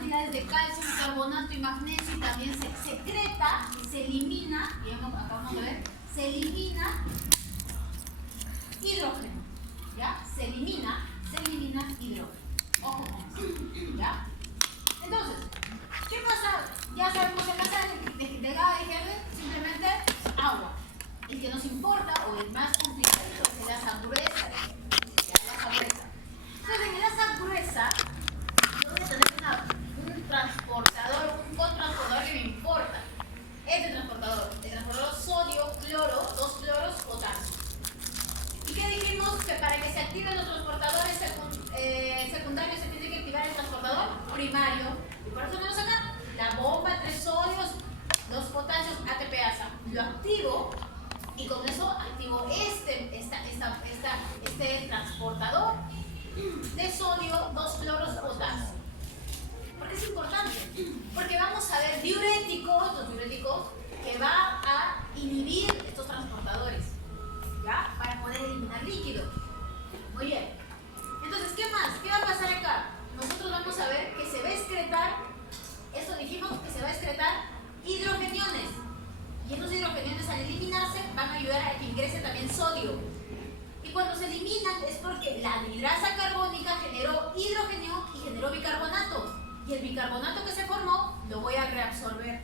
cantidades de calcio, bicarbonato y magnesio, y también se secreta y se elimina, y acabamos de ver, se elimina hidrógeno, ¿ya? Se elimina hidrógeno. Ojo con eso, ¿ya? Entonces, ¿qué pasa? Ya sabemos que en la sangre de GABA y GR simplemente agua. El que nos importa, o el más complicadito, es el asa gruesa. La asa gruesa. Entonces, en el asa gruesa, yo voy a tener un transportador, un cotransportador que me importa. Este transportador, el transportador sodio, cloro, 2 cloros, potasio. ¿Y qué dijimos? Que para que se activen los transportadores secundarios se tiene que activar el transportador primario. Y por eso tenemos acá la bomba, 3 sodios, 2 potasios, ATPasa. Lo activo y con eso activo este transportador de sodio, 2 cloros, potasio. ¿Por qué es importante? Porque vamos a ver diuréticos, los diuréticos, que va a inhibir estos transportadores, ¿ya? Para poder eliminar líquido. Muy bien. Entonces, ¿qué más? ¿Qué va a pasar acá? Nosotros vamos a ver que se va a excretar, eso dijimos, que se va a excretar hidrogeniones. Y esos hidrogeniones al eliminarse van a ayudar a que ingrese también sodio. Y cuando se eliminan es porque la anhidrasa carbónica generó hidrogenio y generó bicarbonato. Y el bicarbonato que se formó lo voy a reabsorber.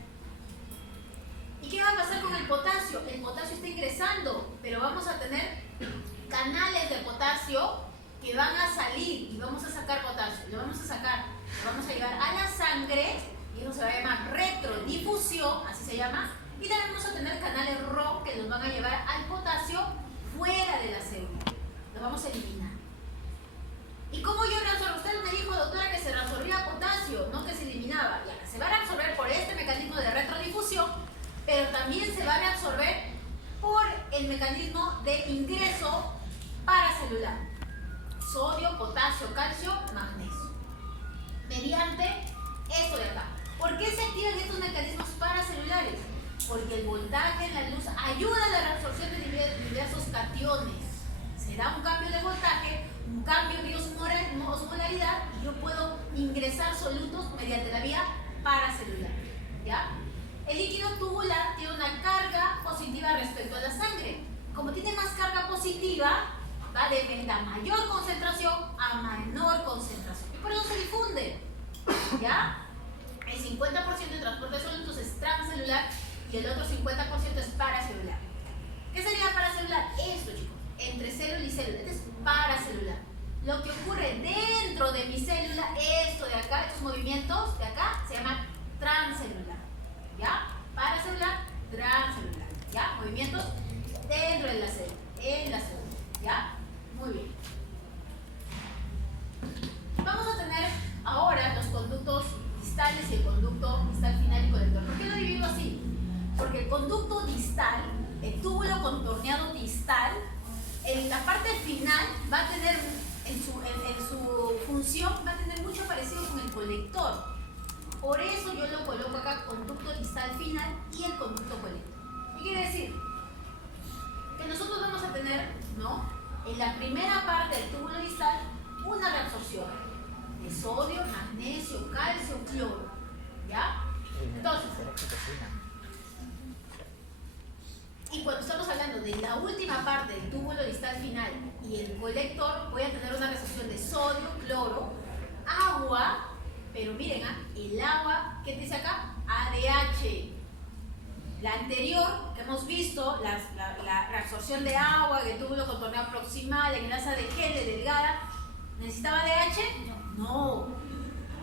¿Y qué va a pasar con el potasio? El potasio está ingresando, pero vamos a tener canales de potasio que van a salir y vamos a sacar potasio. Lo vamos a sacar, lo vamos a llevar a la sangre y eso se va a llamar retrodifusión, así se llama. Y también vamos a tener canales RO que nos van a llevar al potasio fuera de la célula. Lo vamos a eliminar. ¿Y cómo yo reabsorbo? Usted me dijo, doctora, que se reabsorbía potasio, no que se eliminaba. Ya, se va a reabsorber por este mecanismo de retrodifusión, pero también se va a reabsorber por el mecanismo de ingreso paracelular. Sodio, potasio, calcio, magnesio. Mediante esto de acá. ¿Por qué se activan estos mecanismos paracelulares? Porque el voltaje en la luz ayuda a la reabsorción de diversos cationes. Se da un cambio de voltaje, un cambio de osmolaridad y yo puedo ingresar solutos mediante la vía paracelular. ¿Ya? El líquido tubular tiene una carga positiva respecto a la sangre. Como tiene más carga positiva, va de la mayor concentración a menor concentración. Y por eso se difunde. ¿Ya? El 50% de transporte de solutos es transcelular y el otro 50% es paracelular. ¿Qué sería paracelular? Esto, chicos. Entre célula y célula. Este es paracelular. Lo que ocurre dentro de mi célula, esto de acá, estos movimientos de acá, se llaman transcelular. ¿Ya? Paracelular, transcelular. ¿Ya? Movimientos dentro de la célula. En la célula. ¿Ya? Muy bien. Vamos a tener ahora los conductos distales y el conducto distal final y colector. ¿Por qué lo divido así? Porque el conducto distal, el túbulo contorneado distal, en la parte final va a tener, en su función, va a tener mucho parecido con el colector. Por eso yo lo coloco acá, conducto distal final y el conducto colector. ¿Qué quiere decir? Que nosotros vamos a tener, ¿no?, en la primera parte del túbulo distal, una reabsorción de sodio, magnesio, calcio, cloro. ¿Ya? Entonces, y cuando estamos hablando de la última parte del túbulo distal final y el colector, voy a tener una reabsorción de sodio, cloro, agua, pero miren, el agua, ¿qué dice acá? ADH. La anterior, que hemos visto, la reabsorción de agua, del túbulo contorneado proximal, en enlaza de gel, delgada, ¿necesitaba ADH? No.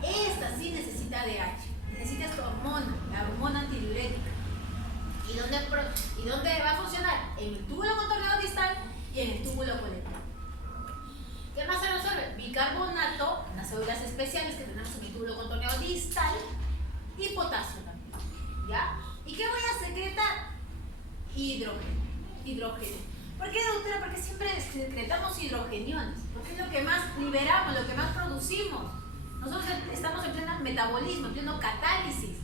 Esta sí necesita ADH. Necesita esta hormona, la hormona antidiurética. ¿Y dónde va a funcionar? En el túbulo contorneado distal y en el túbulo colector. ¿Qué más se resuelve? Bicarbonato, en las células especiales que tenemos en el túbulo contorneado distal, y potasio también. ¿Ya? ¿Y qué voy a secretar? Hidrógeno. ¿Por qué, doctora? Porque siempre secretamos hidrogeniones. Porque es lo que más liberamos, lo que más producimos. Nosotros estamos en pleno metabolismo, en pleno catálisis.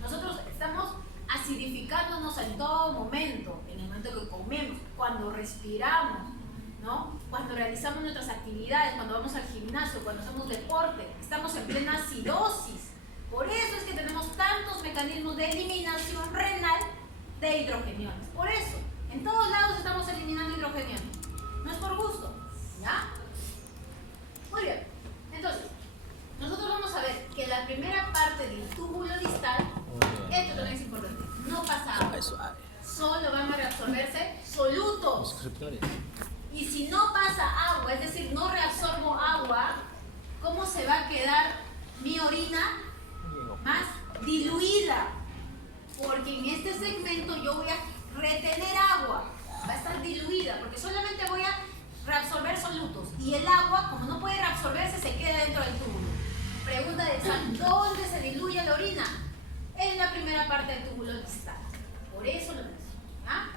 Nosotros estamos acidificándonos en todo momento, en el momento que comemos, cuando respiramos, ¿no? Cuando realizamos nuestras actividades, cuando vamos al gimnasio, cuando hacemos deporte, estamos en plena acidosis. de hidrogeniones. Por eso, en todos lados estamos eliminando hidrogeniones. No es por gusto, ¿ya? Muy bien. Entonces, nosotros vamos a ver que la primera parte del túbulo distal, esto también es importante, no pasa agua. Solo van a reabsorberse solutos. Y si no pasa agua, es decir, no reabsorbo agua, ¿cómo se va a quedar mi orina? Más diluida. Porque en este segmento yo voy a retener agua. Va a estar diluida, porque solamente voy a reabsorber solutos. Y el agua, como no puede reabsorberse, se queda dentro del túbulo. Pregunta de examen, ¿dónde se diluye la orina? En la primera parte del túbulo distal. Por eso lo mismo. ¿Ah?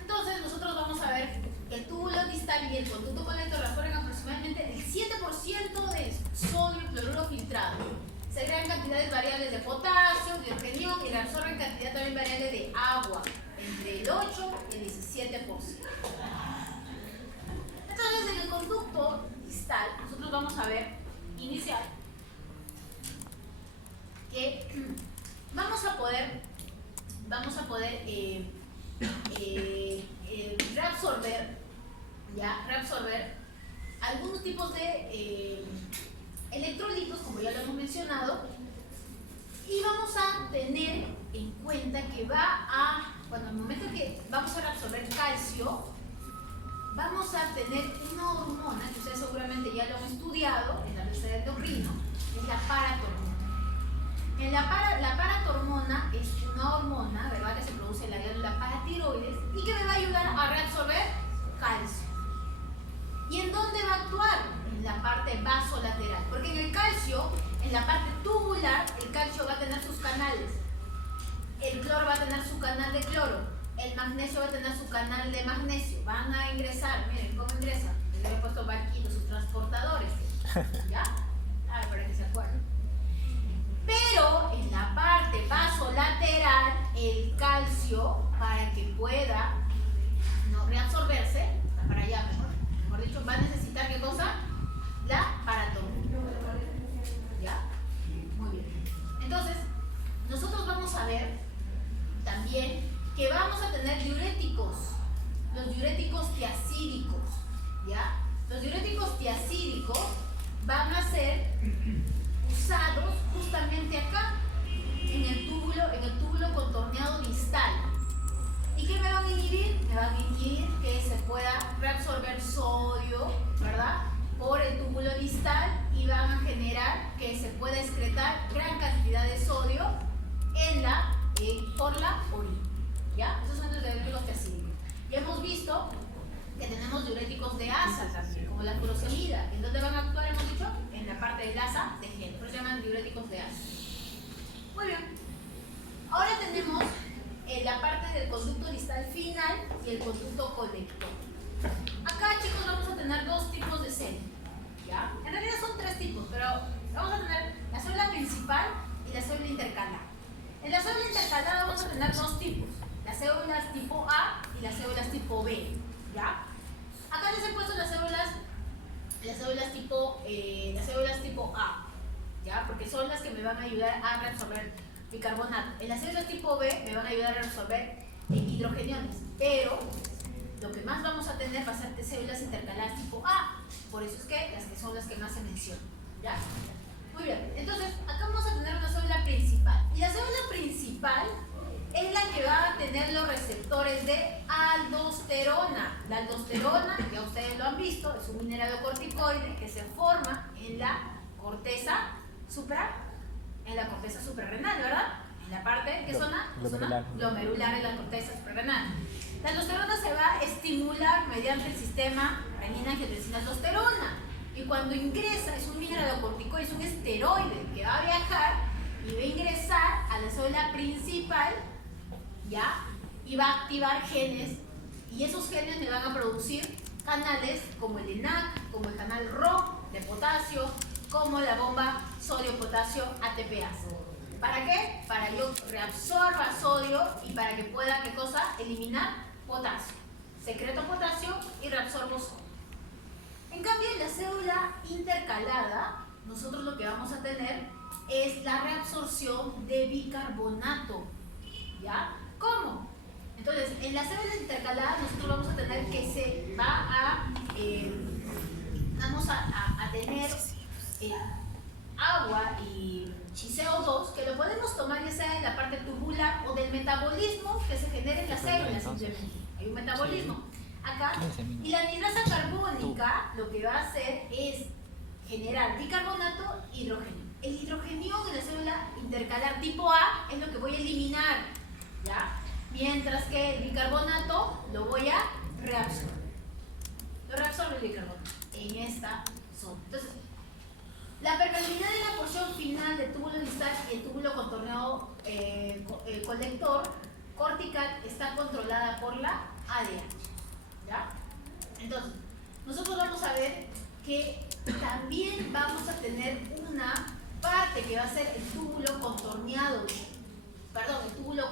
Entonces nosotros vamos a ver que el túbulo distal y el conducto colector reabsorben aproximadamente el 7% de sodio y cloruro filtrado. Se crean cantidades variables de potasio, hidrogenión y reabsorben cantidad también variable de agua, entre el 8 y el 17%. Entonces en el conducto distal nosotros vamos a ver, inicial, que vamos a poder reabsorber algunos tipos de electrolitos, como ya lo hemos mencionado, y vamos a tener en cuenta que cuando el momento que vamos a reabsorber calcio, vamos a tener una hormona que ustedes seguramente ya lo han estudiado en la universidad de endocrino, que es la paratormona. La paratormona es una hormona, ¿verdad?, que se produce en la glándula paratiroides y que me va a ayudar a reabsorber calcio. ¿Y en dónde va a actuar? En la parte vasolateral. Porque en el calcio, en la parte tubular, el calcio va a tener sus canales. El cloro va a tener su canal de cloro. El magnesio va a tener su canal de magnesio. Van a ingresar, miren cómo ingresan. Les he puesto barquitos, sus transportadores. ¿Ya? A ver, para que se acuerden. Pero en la parte vasolateral, el calcio, para que pueda no reabsorberse, para allá mejor dicho, va a necesitar ¿qué cosa? La paratormona. ¿Ya? Muy bien. Entonces, nosotros vamos a ver también que vamos a tener diuréticos, los diuréticos tiacídicos. ¿Ya? Los diuréticos tiacídicos van a ser usados justamente acá, en el túbulo contorneado distal. ¿Y qué me van a inhibir? Me van a inhibir que se pueda reabsorber sodio, ¿verdad?, por el túbulo distal, y van a generar que se pueda excretar gran cantidad de sodio por la orina. ¿Ya? Esos son los diuréticos tiacídicos. Ya hemos visto que tenemos diuréticos de asa también, como la furosemida. ¿En dónde van a actuar, hemos dicho? En la parte del asa de gel. Por eso se llaman diuréticos de asa. Muy bien. Ahora tenemos la parte del conducto distal final y el conducto colector. Acá, chicos, vamos a tener dos tipos de células. ¿Ya? En realidad son tres tipos, pero vamos a tener la célula principal y la célula intercalada. En la célula intercalada vamos a tener dos tipos: las células tipo A y las células tipo B. ¿Ya? Acá les he puesto las células tipo A, ¿ya? Porque son las que me van a ayudar a reabsorber bicarbonato. En las células tipo B me van a ayudar a reabsorber hidrogeniones, pero lo que más vamos a tener va a ser de células intercaladas tipo A. Por eso es que son las que más se mencionan. ¿Ya? Muy bien, entonces acá vamos a tener una célula principal. Y la célula principal es la que va a tener los receptores de aldosterona. La aldosterona, ya ustedes lo han visto, es un mineralocorticoide que se forma en la corteza suprarrenal, ¿verdad? En la parte, ¿qué zona? Glomerular en la corteza suprarrenal. La aldosterona se va a estimular mediante el sistema renina-angiotensina-aldosterona. Y cuando ingresa, es un mineralocorticoide, es un esteroide que va a viajar y va a ingresar a la célula principal, ¿ya? Y va a activar genes, y esos genes me van a producir canales como el de NAC, como el canal RO de potasio, como la bomba sodio-potasio ATPase. ¿Para qué? Para que yo reabsorba sodio y para que pueda, ¿qué cosa? Eliminar potasio. Secreto potasio y reabsorbo sodio. En cambio, en la célula intercalada, nosotros lo que vamos a tener es la reabsorción de bicarbonato. ¿Ya? ¿Cómo? Entonces, en la célula intercalada nosotros vamos a tener que se va a tener agua y CO2 que lo podemos tomar ya sea en la parte tubular o del metabolismo que se genera en la célula simplemente. Hay un metabolismo acá. Y la anhidrasa carbónica lo que va a hacer es generar bicarbonato e hidrógeno. El hidrogenión en la célula intercalar tipo A es lo que voy a eliminar, ¿ya? Mientras que el bicarbonato lo voy a reabsorber. Lo reabsorbe el bicarbonato en esta zona. Entonces, la permeabilidad de la porción final del túbulo distal y el túbulo contorneado colector cortical está controlada por la ADH, ¿ya? Entonces, nosotros vamos a ver que también vamos a tener una parte que va a ser el túbulo contorneado, el túbulo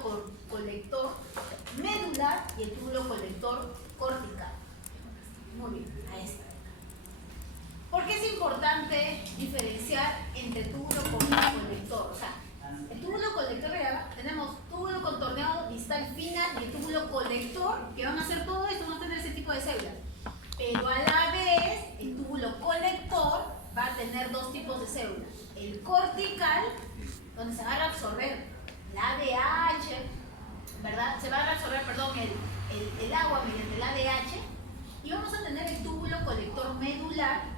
colector medular y el túbulo colector cortical. Muy bien, a esta. ¿Por qué es importante diferenciar entre túbulo colector? O sea, el túbulo colector, tenemos túbulo contorneado distal final y el túbulo colector, que van a hacer todo esto, van a tener ese tipo de células. Pero a la vez, el túbulo colector va a tener dos tipos de células. El cortical, donde se va a reabsorber la ADH, ¿verdad? Se va a reabsorber, el agua mediante la ADH. Y vamos a tener el túbulo colector medular,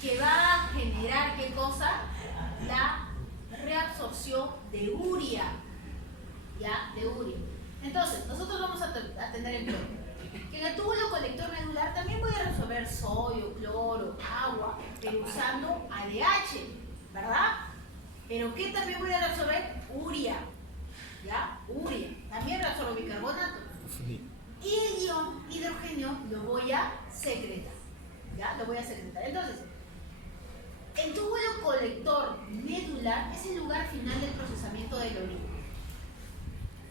que va a generar, ¿qué cosa? La reabsorción de urea, ¿ya? De urea. Entonces, nosotros vamos a tener en cuenta que en el túbulo colector medular también voy a reabsorber sodio, cloro, agua, pero usando ADH, ¿verdad? Pero ¿qué también voy a reabsorber? Urea, ¿ya? Urea. También reabsorbo bicarbonato. Y el ion hidrógeno lo voy a secretar, ¿ya? Lo voy a secretar. Entonces, el túbulo colector medular es el lugar final del procesamiento de la orina.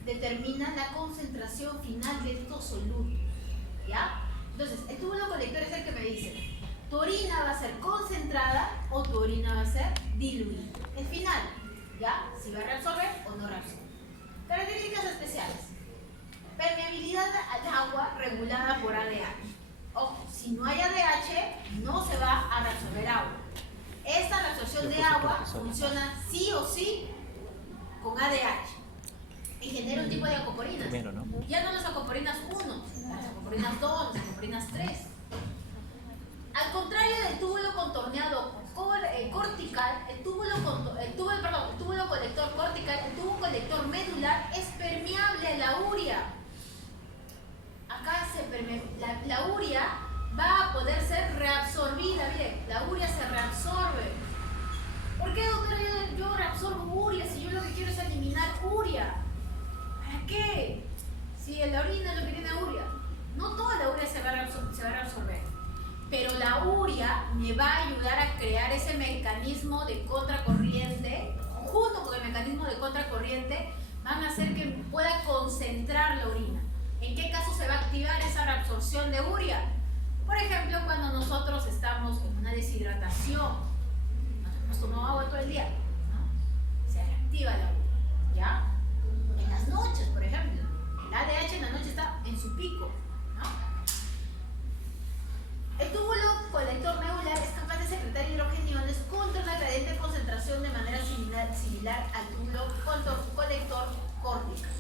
Determina la concentración final de estos solutos, ¿ya? Entonces, el túbulo colector es el que me dice, tu orina va a ser concentrada o tu orina va a ser diluida. El final, ¿ya? Si va a reabsorber o no reabsorbe. Características especiales. Permeabilidad al agua regulada por ADH. Ojo, si no hay ADH, no se va a reabsorber agua. Esta reabsorción de agua funciona sí o sí con ADH y genera un tipo de acoporinas. Ya no las acoporinas 1, las acoporinas 2, las acoporinas 3. Al contrario del túbulo contorneado cortical, el túbulo colector cortical, el túbulo colector medular es permeable a la urea. Acá la urea va a poder ser reabsorbida. Mire, la urea se reabsorbe. ¿Por qué, doctora, yo reabsorbo urea si yo lo que quiero es eliminar urea? ¿Para qué? Si en la orina lo que tiene urea. No toda la urea se va a reabsorber. Pero la urea me va a ayudar a crear ese mecanismo de contracorriente. Junto con el mecanismo de contracorriente van a hacer que pueda concentrar la orina. ¿En qué caso se va a activar esa reabsorción de urea? Por ejemplo, cuando nosotros estamos en una deshidratación, nos tomamos agua todo el día, ¿no? Se reactiva la urea, ¿ya? En las noches, por ejemplo, el ADH en la noche está en su pico, ¿no? El túbulo colector medular es capaz de secretar hidrogeniones contra una gradiente concentración de manera similar al túbulo colector cortical.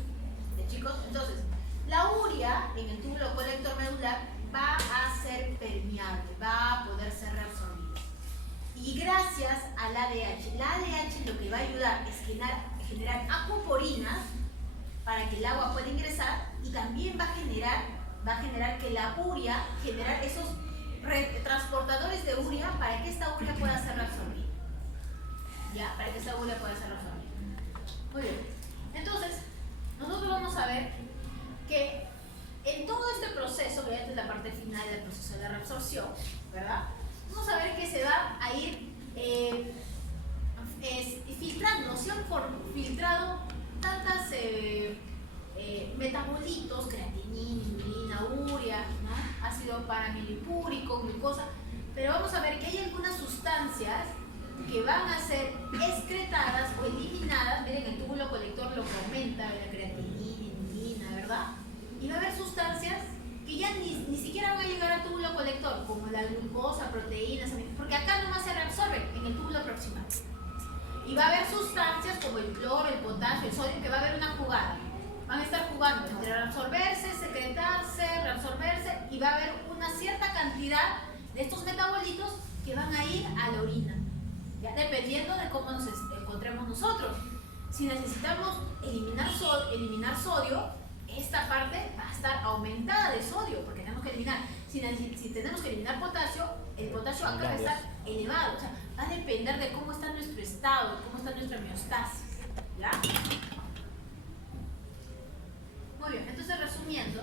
¿De chicos? Entonces, la urea en el túbulo colector medular va a ser permeable, va a poder ser reabsorbida. Y gracias al ADH, la ADH lo que va a ayudar es generar acoporinas para que el agua pueda ingresar y también va a generar que la urea, generar esos transportadores de urea para que esta urea pueda ser reabsorbida. ¿Ya? Para que esta urea pueda ser reabsorbida. Muy bien. Entonces, nosotros vamos a ver que en todo este proceso, que ya es la parte final del proceso de la reabsorción, ¿verdad? Vamos a ver que se va a ir filtrando, se han filtrado tantas metabolitos, creatinina, inulina, urea, ¿no? Ácido paramilipúrico, glucosa, pero vamos a ver que hay algunas sustancias que van a ser excretadas o eliminadas. Miren, el túbulo colector lo que aumenta, la creatinina, ¿verdad? Y va a haber sustancias que ya ni siquiera van a llegar al túbulo colector, como la glucosa, proteínas, porque acá nomás se reabsorben en el túbulo proximal. Y va a haber sustancias como el cloro, el potasio, el sodio, que va a haber una jugada. Van a estar jugando entre reabsorberse, secretarse, reabsorberse, y va a haber una cierta cantidad de estos metabolitos que van a ir a la orina, ya dependiendo de cómo nos encontremos nosotros. Si necesitamos eliminar sodio, esta parte va a estar aumentada de sodio, porque tenemos que eliminar. Si tenemos que eliminar potasio, el potasio acá va a estar elevado. O sea, va a depender de cómo está nuestro estado, de cómo está nuestra homeostasis. ¿Ya? Muy bien, entonces resumiendo,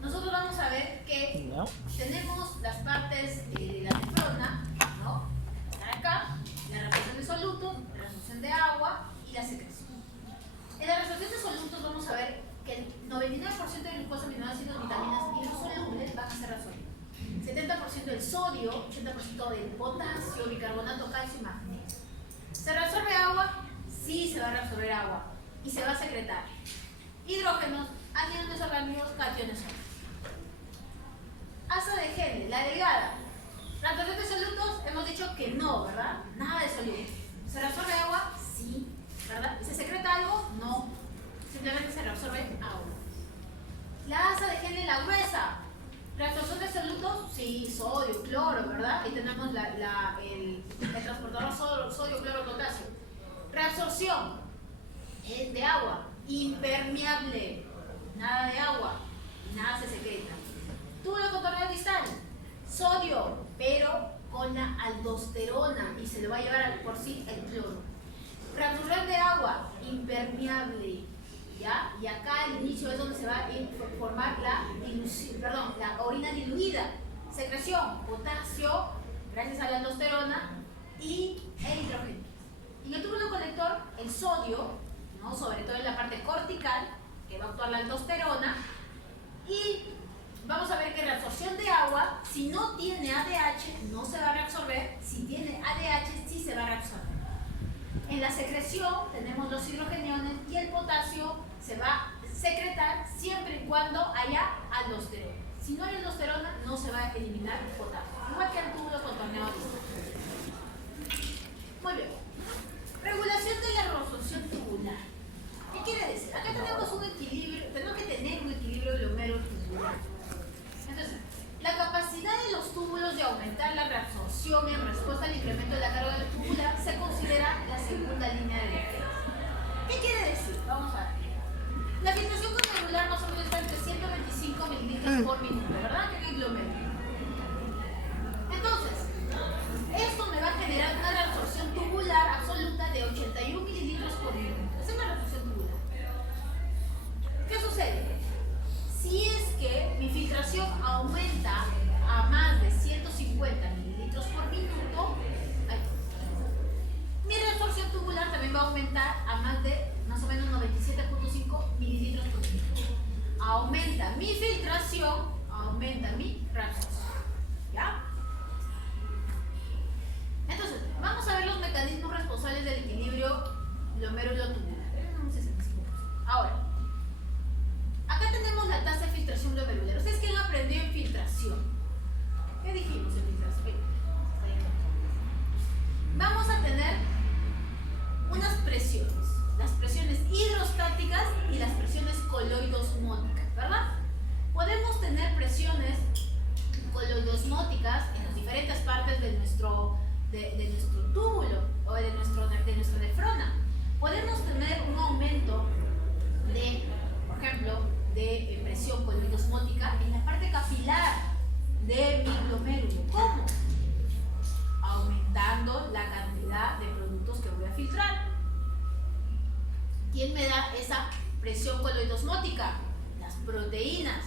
nosotros vamos a ver que tenemos las partes de la nefrona, ¿no? Están acá, la resorción de solutos, la resorción de agua y la secreción. En la resorción de solutos vamos a ver que el 99% de glucosa, aminoácidos, vitaminas y los solubles van a ser resueltos. 70% del sodio, 80% del potasio, bicarbonato, calcio y magnesio. ¿Se reabsorbe agua? Sí, se va a reabsorber agua y se va a secretar. Hidrógenos, aniones orgánicos, cationes sólidos. Asa de Henle, la delgada. Reabsorción de solutos, hemos dicho que no, ¿verdad? Nada de solutos. ¿Se reabsorbe agua? Sí, ¿verdad? ¿Se secreta algo? No. Simplemente se reabsorbe agua. La asa de Henle, la gruesa. Reabsorción de solutos, sí, sodio, cloro, ¿verdad? Ahí tenemos el transportador sodio, cloro, potasio. Reabsorción de agua, impermeable, nada de agua, nada se secreta. Túbulo contorneado distal, sodio, pero con la aldosterona y se le va a llevar por sí el cloro. Reabsorción de agua, impermeable. ¿Ya? Y acá al inicio es donde se va a formar la orina diluida. Secreción, potasio, gracias a la aldosterona y el hidrógeno. Y en el túbulo colector, el sodio, ¿no? Sobre todo en la parte cortical, que va a actuar la aldosterona. Y vamos a ver que reabsorción de agua, si no tiene ADH, no se va a reabsorber. Si tiene ADH, sí se va a reabsorber. En la secreción tenemos los hidrogeniones y el potasio se va a secretar siempre y cuando haya aldosterona. Si no hay aldosterona, no se va a eliminar el potasio. Igual que el túbulo contorneado distal. Muy bien. Regulación de la resorción tubular. ¿Qué quiere decir? Acá tenemos un equilibrio, tenemos que tener un equilibrio glomero-tubular. Entonces, la capacidad de los túbulos de aumentar la reabsorción en respuesta al incremento de la carga tubular se considera la segunda línea de defensa. ¿Qué quiere decir? Vamos a ver. La filtración glomerular más o menos está entre 125 mililitros por minuto, ¿verdad? Que es el glomérulo. Entonces, esto me va a generar una reabsorción tubular absoluta de 81 mililitros por minuto. Esa es la reabsorción tubular. ¿Qué sucede? Si es que mi filtración aumenta a más de 150 mililitros por minuto, mi reabsorción tubular también va a aumentar a más o menos 97.5 mililitros por minuto. Aumenta mi filtración, aumenta mi reabsorción. ¿Ya? Entonces, vamos a ver los mecanismos responsables del equilibrio glomérulo-tubular. Ahora, acá tenemos la tasa de filtración glomerular. ¿Ustedes qué han aprendido en filtración? ¿Qué dijimos en filtración? Vamos a tener unas presiones. Las presiones hidrostáticas y las presiones coloidosmóticas, ¿verdad? Podemos tener presiones coloidosmóticas en las diferentes partes de nuestro túbulo o de nuestra nefrona. Podemos tener un aumento de, por ejemplo, de presión coloidosmótica en la parte capilar de mi glomérulo. ¿Cómo? Aumentando la cantidad de productos que voy a filtrar. ¿Quién me da esa presión coloidosmótica? Las proteínas.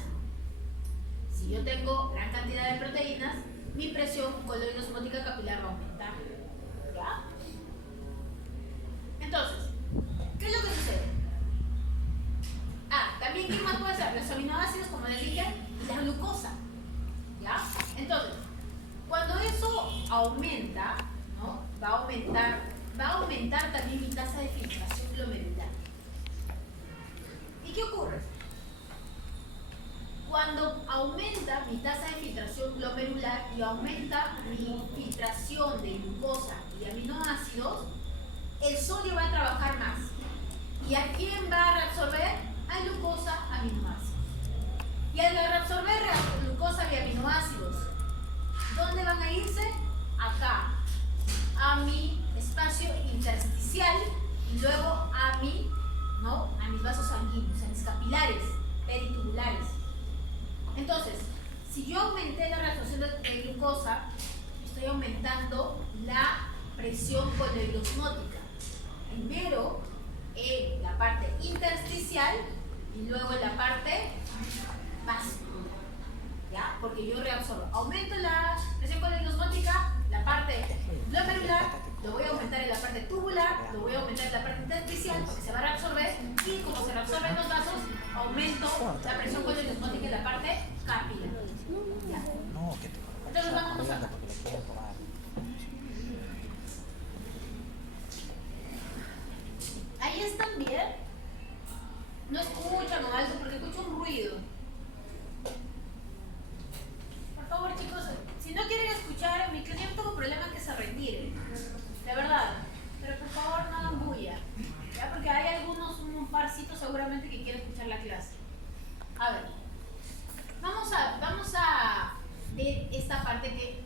Si yo tengo gran cantidad de proteínas, mi presión coloidosmótica capilar va a aumentar. ¿Ya? Entonces, ¿qué es lo que sucede? También, ¿qué más puede ser? Los aminoácidos, como les dije, y la glucosa. ¿Ya? Entonces, cuando eso aumenta, ¿no? Va a aumentar también mi tasa de filtración glomerular. ¿Y qué ocurre? cuando aumenta mi tasa de filtración glomerular y aumenta mi filtración de glucosa y aminoácidos, el sodio va a trabajar más. ¿Y a quién va a reabsorber? A glucosa, aminoácidos. Y al reabsorber glucosa y aminoácidos, ¿dónde van a irse? Acá, a mi espacio intersticial y luego a mis vasos sanguíneos, a mis capilares peritubulares. Entonces, si yo aumenté la reabsorción de glucosa, estoy aumentando la presión coloidosmótica. Primero en la parte intersticial y luego en la parte vascular, ¿ya? Porque yo reabsorbo. Aumento la presión coloidosmótica, la parte glomerular, lo voy a aumentar en la parte tubular, lo voy a aumentar en la parte intersticial porque se va a reabsorber y como se reabsorben los vasos, aumento la presión coloidosmótica en la parte capilar. ¿Ya? Entonces vamos a... Ahí están bien. No escuchan o algo porque escucho un ruido. Por favor, chicos, si no quieren escuchar, mi clase, yo no tengo problema que se retiren. De verdad. Pero por favor, no hagan bulla. ¿Ya? Porque hay algunos, un parcito seguramente que quieren escuchar la clase. A ver. Vamos a ver esta parte que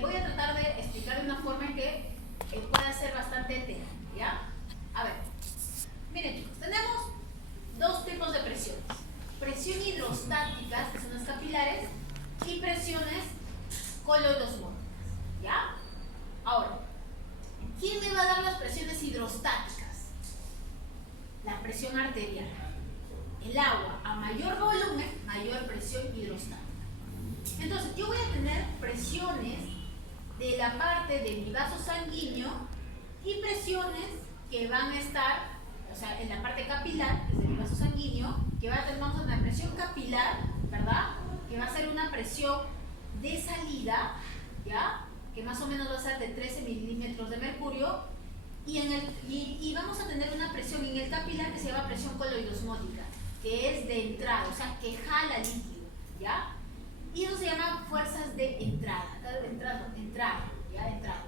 voy a tratar de explicar de una forma en que pueda ser bastante entera. ¿Ya? A ver, miren chicos, tenemos dos tipos de presiones. Presión hidrostáticas, que son las capilares, y presiones coloidosmóticas. ¿Ya? Ahora, ¿quién me va a dar las presiones hidrostáticas? La presión arterial. El agua, a mayor volumen, mayor presión hidrostática. Entonces, yo voy a tener presiones de la parte de mi vaso sanguíneo y presiones que van a estar, o sea, en la parte capilar, que es de mi vaso sanguíneo, que vamos a tener presión capilar, ¿verdad? Que va a ser una presión de salida, ¿ya? Que más o menos va a ser de 13 milímetros de mercurio, y vamos a tener una presión en el capilar que se llama presión coloidosmótica, que es de entrada, o sea, que jala líquido, ¿ya? Y eso se llama fuerzas de entrada, ¿ya? Entrada.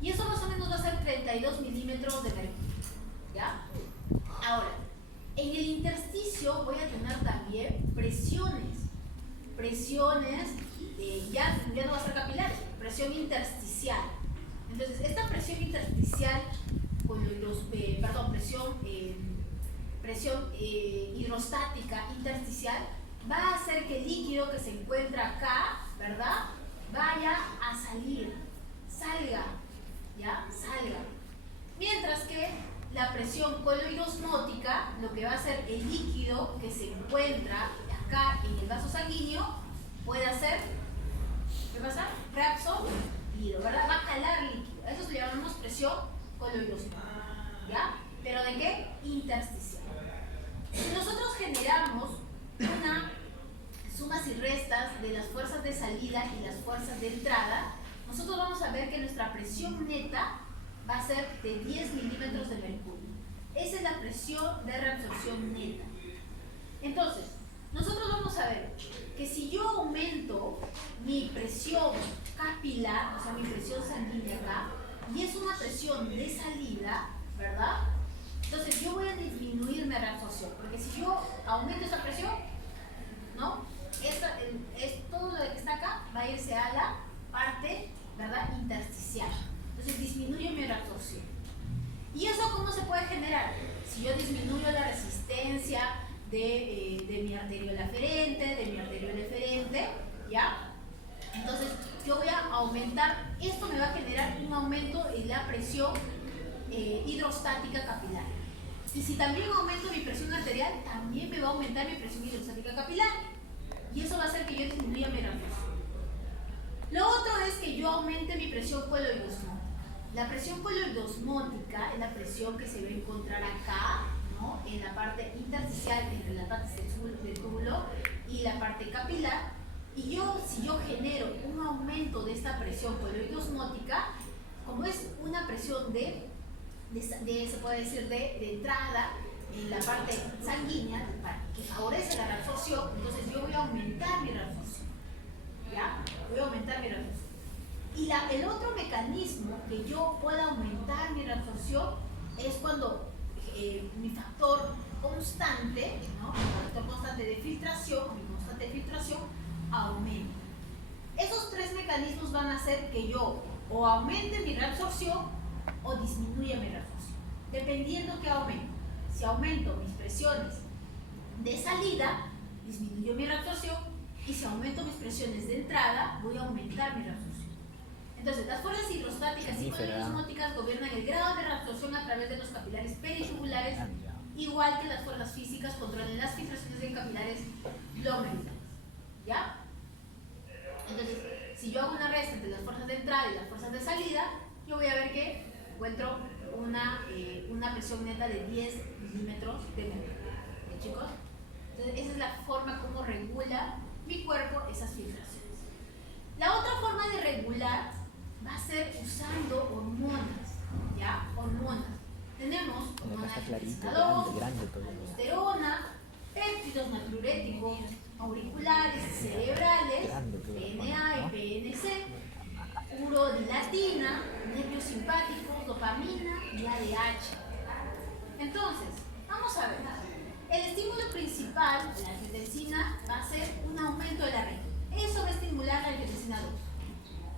Y eso más o menos va a ser 32 milímetros de mercurio, ¿ya? Ahora, en el intersticio voy a tener también presiones, ya no va a ser capilar, presión intersticial. Entonces, esta presión intersticial, presión hidrostática intersticial, va a hacer que el líquido que se encuentra acá, ¿verdad?, vaya a salir, salga. Mientras que la presión coloidosmótica, lo que va a hacer el líquido que se encuentra acá en el vaso sanguíneo, puede hacer, ¿qué pasa? Reabsorbido, ¿verdad? Va a jalar líquido. A eso le llamamos presión coloidosmótica, ¿ya? ¿Pero de qué? Intersticial. Si nosotros generamos una sumas y restas de las fuerzas de salida y las fuerzas de entrada, nosotros vamos a ver que nuestra presión neta va a ser de 10 milímetros de mercurio. Esa es la presión de reabsorción neta. Entonces, nosotros vamos a ver que si yo aumento mi presión capilar, o sea, mi presión sanguínea acá, y es una presión de salida, ¿verdad? Entonces yo voy a disminuir mi reabsorción, porque si yo aumento esa presión, ¿no? Todo lo que está acá va a irse a la parte, ¿verdad?, intersticial. Entonces disminuyo mi reabsorción. ¿Y eso cómo se puede generar? Si yo disminuyo la resistencia de mi arteriola aferente, de mi arteriola eferente, ¿ya? Entonces yo voy a aumentar, esto me va a generar un aumento en la presión hidrostática capilar. Y si también aumento mi presión arterial, también me va a aumentar mi presión hidrostática capilar. Y eso va a hacer que yo disminuya mi reabsorción. Lo otro es que yo aumente mi presión coloidosmótica. La presión coloidosmótica es la presión que se va a encontrar acá, ¿no?, en la parte intersticial, entre la parte del túbulo y la parte capilar. Y si yo genero un aumento de esta presión coloidosmótica, como es una presión se puede decir de entrada, en la parte sanguínea que favorece la reabsorción, entonces yo voy a aumentar mi reabsorción. ¿Ya? Voy a aumentar mi reabsorción. Y el otro mecanismo que yo pueda aumentar mi reabsorción es cuando mi factor constante, ¿no? Mi factor constante de filtración, mi constante de filtración aumenta. Esos tres mecanismos van a hacer que yo o aumente mi reabsorción o disminuya mi reabsorción, dependiendo que aumente. Si aumento mis presiones de salida, disminuyo mi reabsorción, y si aumento mis presiones de entrada, voy a aumentar mi reabsorción. Entonces, las fuerzas hidrostáticas y osmóticas gobiernan el grado de reabsorción a través de los capilares peritubulares, igual que las fuerzas físicas controlan las filtraciones de capilares glomerulares. ¿Ya? Entonces, si yo hago una resta entre las fuerzas de entrada y las fuerzas de salida, yo voy a ver que encuentro una presión neta de 10 milímetros de mercurio. ¿Sí, chicos? Entonces, esa es la forma como regula mi cuerpo esas filtraciones. La otra forma de regular va a ser usando hormonas, ¿ya? Hormonas. Tenemos hormona aldosterona, péptidos natriuréticos, auriculares, cerebrales, PNA y PNC, urodilatina, nervios simpáticos, dopamina y ADH. Entonces, vamos a ver. El estímulo principal, la angiotensina, va a ser un aumento de la red. Eso va a estimular la angiotensina 2.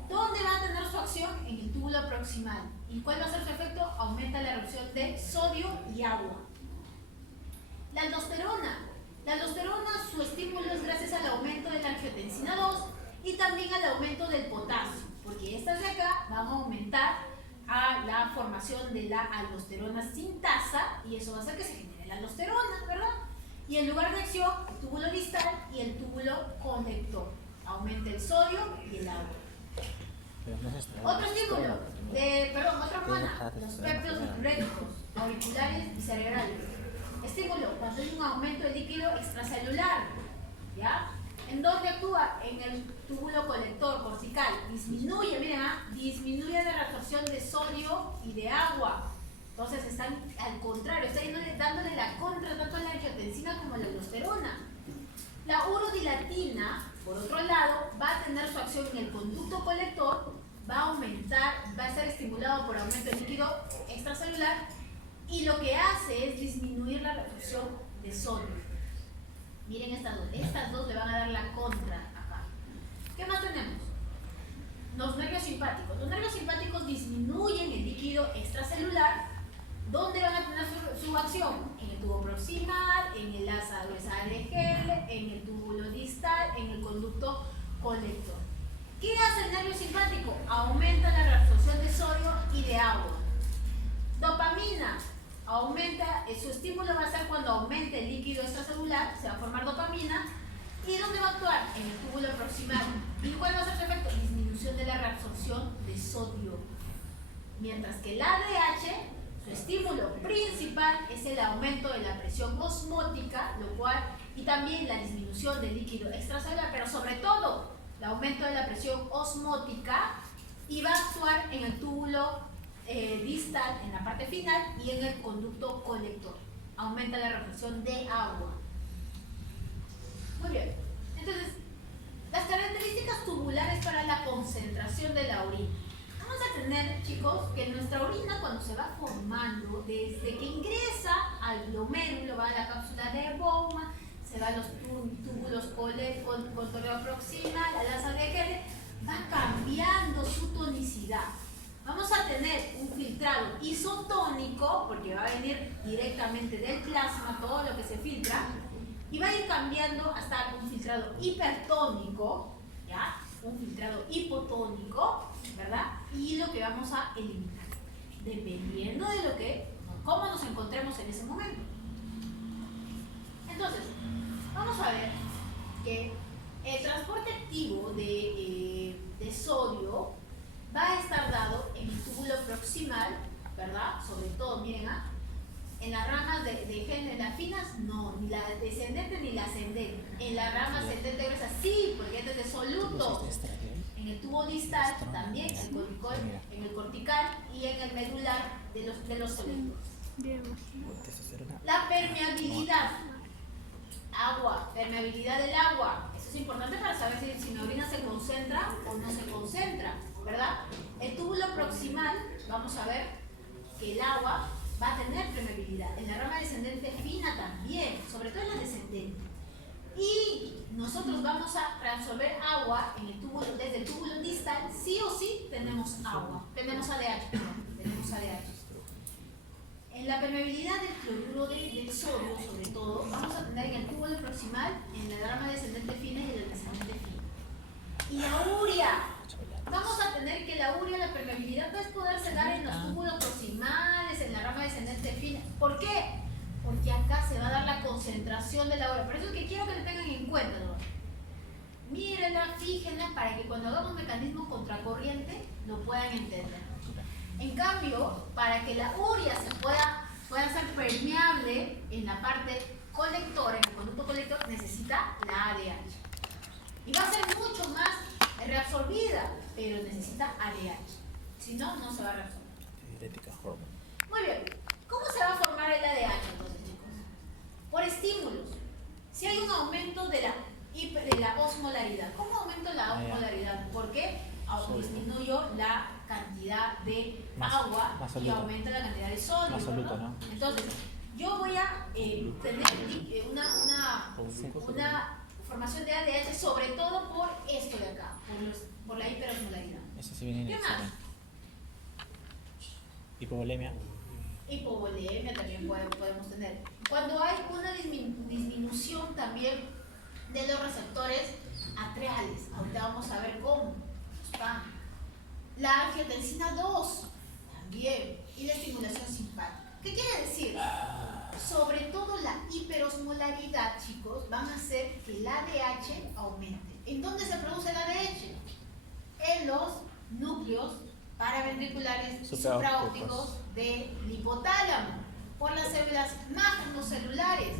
¿Dónde va a tener su acción? En el túbulo proximal. ¿Y cuál va a ser su efecto? Aumenta la erupción de sodio y agua. La aldosterona. La aldosterona, su estímulo es gracias al aumento de la angiotensina 2 y también al aumento del potasio, porque estas de acá van a aumentar a la formación de la aldosterona sintasa y eso va a hacer que se genere la aldosterona, ¿verdad? Y en lugar de acción, el túbulo distal y el túbulo conector. Aumenta el sodio y el agua. Otro estímulo, otra hormona, los péptidos natriuréticos, auriculares y cerebrales. Estímulo, cuando hay un aumento de líquido extracelular, ¿ya? ¿En dónde actúa? En el túbulo colector cortical. Disminuye, miren, disminuye la reabsorción de sodio y de agua. Entonces están al contrario, están dándole la contra tanto a la angiotensina como a la aldosterona. La urodilatina, por otro lado, va a tener su acción en el conducto colector, va a aumentar, va a ser estimulado por aumento de líquido extracelular y lo que hace es disminuir la reabsorción de sodio. Miren estas dos le van a dar la contra acá. ¿Qué más tenemos? Los nervios simpáticos. Los nervios simpáticos disminuyen el líquido extracelular. ¿Dónde van a tener su acción? En el tubo proximal, en el asa dorsal de Henle, en el túbulo distal, en el conducto colector. ¿Qué hace el nervio simpático? Aumenta la reabsorción de sodio y de agua. Dopamina. Aumenta, su estímulo va a ser cuando aumente el líquido extracelular, se va a formar dopamina. ¿Y dónde va a actuar? En el túbulo proximal. ¿Y cuál va a ser su efecto? Disminución de la reabsorción de sodio. Mientras que el ADH, su estímulo principal es el aumento de la presión osmótica, lo cual, y también la disminución del líquido extracelular, pero sobre todo el aumento de la presión osmótica, y va a actuar en el túbulo distal, en la parte final, y en el conducto colector. Aumenta la reabsorción de agua. Muy bien. Entonces, las características tubulares para la concentración de la orina. Vamos a tener, chicos, que nuestra orina cuando se va formando, desde que ingresa al glomérulo, va a la cápsula de Bowman, se va a los túbulos colector proximal, a la sal de Henle, va cambiando su tonicidad. Vamos a tener un filtrado isotónico, porque va a venir directamente del plasma todo lo que se filtra, y va a ir cambiando hasta un filtrado hipertónico, ¿ya? Un filtrado hipotónico, ¿verdad? Y lo que vamos a eliminar, dependiendo de cómo nos encontremos en ese momento. Entonces, vamos a ver que el transporte activo de sodio va a estar dado en el túbulo proximal, ¿verdad? Sobre todo, miren, en las ramas de Henle, las finas, no, ni la descendente ni la ascendente. En la rama ascendente gruesa, sí, porque este es de soluto. En el tubo distal, también, en el cortical y en el medular de los colectores. La permeabilidad. Agua, permeabilidad del agua. Eso es importante para saber si mi orina se concentra o no se concentra, ¿verdad? El túbulo proximal, vamos a ver que el agua va a tener permeabilidad. En la rama descendente fina también, sobre todo en la descendente. Y nosotros vamos a reabsorber agua en el túbulo, desde el túbulo distal, sí o sí tenemos agua, tenemos ADH, tenemos ADH. En la permeabilidad del cloruro del sodio, sobre todo, vamos a tener en el túbulo proximal, en la rama descendente fina y en la descendente fina. Y la urea, vamos a tener que la urea, la permeabilidad va a poderse dar en los túbulos proximales, en la rama descendente fina. ¿Por qué? Porque acá se va a dar la concentración de la urea. Por eso es que quiero que le tengan en cuenta, ¿no? Mírenla, fíjenla, para que cuando hagamos mecanismo contracorriente lo puedan entender. En cambio, para que la urea se pueda ser permeable en la parte colectora, en el conducto colector, necesita la ADH. Y va a ser mucho más reabsorbida, pero necesita ADH. Si no, no se va a reabsorber. Muy bien. ¿Cómo se va a formar el ADH entonces, chicos? Por estímulos. Si hay un aumento de la osmolaridad. ¿Cómo aumento la osmolaridad? Porque disminuyo la cantidad de agua y aumenta la cantidad de sodio. Más soluto, ¿no? Entonces, yo voy a tener una formación de ADH, sobre todo por esto de acá, por la hiperosmolaridad. Eso sí viene en el examen. Hipovolemia. Hipovolemia también podemos tener. Cuando hay una disminución también de los receptores atriales, ahorita vamos a ver cómo está. La angiotensina 2 también, y la estimulación simpática. ¿Qué quiere decir? Sobre todo la hiperosmolaridad, chicos, van a hacer que el ADH aumente. ¿En dónde se produce el ADH? En los núcleos paraventriculares supraópticos del hipotálamo, por las células macrocelulares.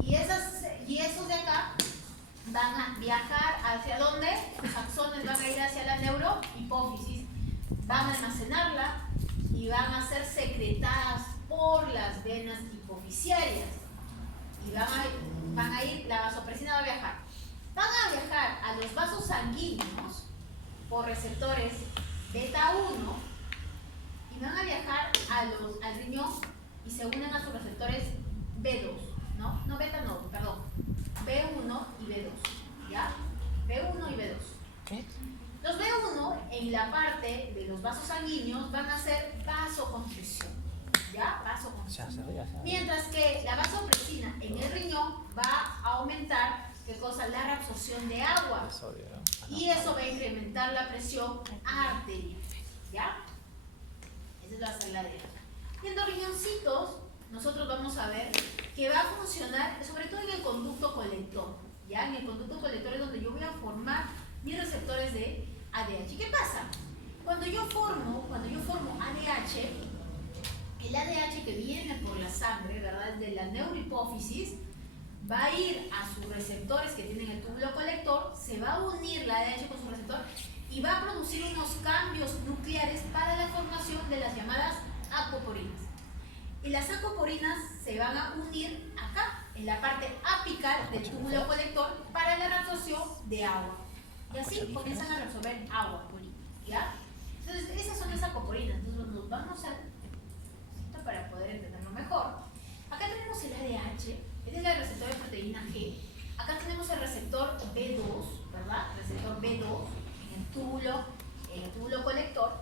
Y esos de acá van a viajar hacia dónde, los axones van a ir hacia la neurohipófisis, van a almacenarla y van a ser secretadas por las venas hipofisiarias. Y van a ir, la vasopresina va a viajar. Van a viajar a los vasos sanguíneos por receptores beta 1 y van a viajar al riñón y se unen a sus receptores B2, no beta no, perdón, B1 y B2, ¿ya? B1 y B2. ¿Qué? Los B1 en la parte de los vasos sanguíneos van a hacer vasoconstricción, ¿ya? Vasoconstricción. Mientras que la vasopresina en el riñón va a aumentar, ¿qué cosa? La reabsorción de agua. Y eso va a incrementar la presión arterial, ¿ya? Esa va a ser la de. Y en los riñoncitos, nosotros vamos a ver que va a funcionar, sobre todo en el conducto colector, ¿ya? En el conducto colector es donde yo voy a formar mis receptores de ADH. ¿Qué pasa? Cuando yo formo ADH, el ADH que viene por la sangre, ¿verdad? De la neurohipófisis, va a ir a sus receptores que tienen el túbulo colector, se va a unir la ADH con su receptor y va a producir unos cambios nucleares para la formación de las llamadas acoporinas. Y las acoporinas se van a unir acá, en la parte apical del túbulo colector, para la reabsorción de agua. Y así comienzan a reabsorber agua, ¿ya? Entonces, esas son las acoporinas. Entonces, nos vamos a... para poder entenderlo mejor. Acá tenemos el ADH, este es el receptor de proteína G. Acá tenemos el receptor B2, ¿verdad? Receptor B2 en el túbulo colector.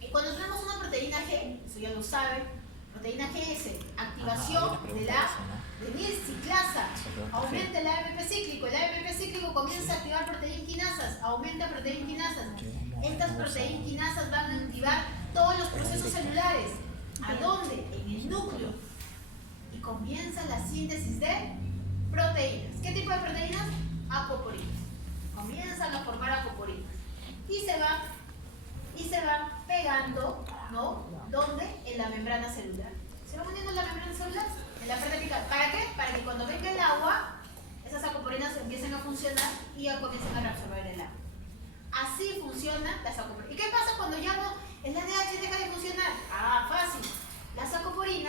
Y cuando tenemos una proteína G, eso ya lo saben, proteína G es activación de la ciclasa, aumenta el AMP cíclico. El AMP cíclico comienza a activar proteinquinasas, aumenta proteinquinasas. Estas proteinquinasas van a activar todos los procesos celulares. ¿A dónde? En el núcleo. Y comienza la síntesis de proteínas. ¿Qué tipo de proteínas? Acoporinas. Comienzan a formar acoporinas. Y se van pegando, ¿no? ¿Dónde? En la membrana celular. Se van uniendo en la membrana celular, en la parte apical. ¿Para qué? Para que cuando venga el agua, esas acoporinas empiecen a funcionar y ya comiencen a reabsorber el agua. Así funcionan las acoporinas. ¿Y qué pasa cuando ya no, el ADH deja de funcionar? Ah, fácil. Las acoporinas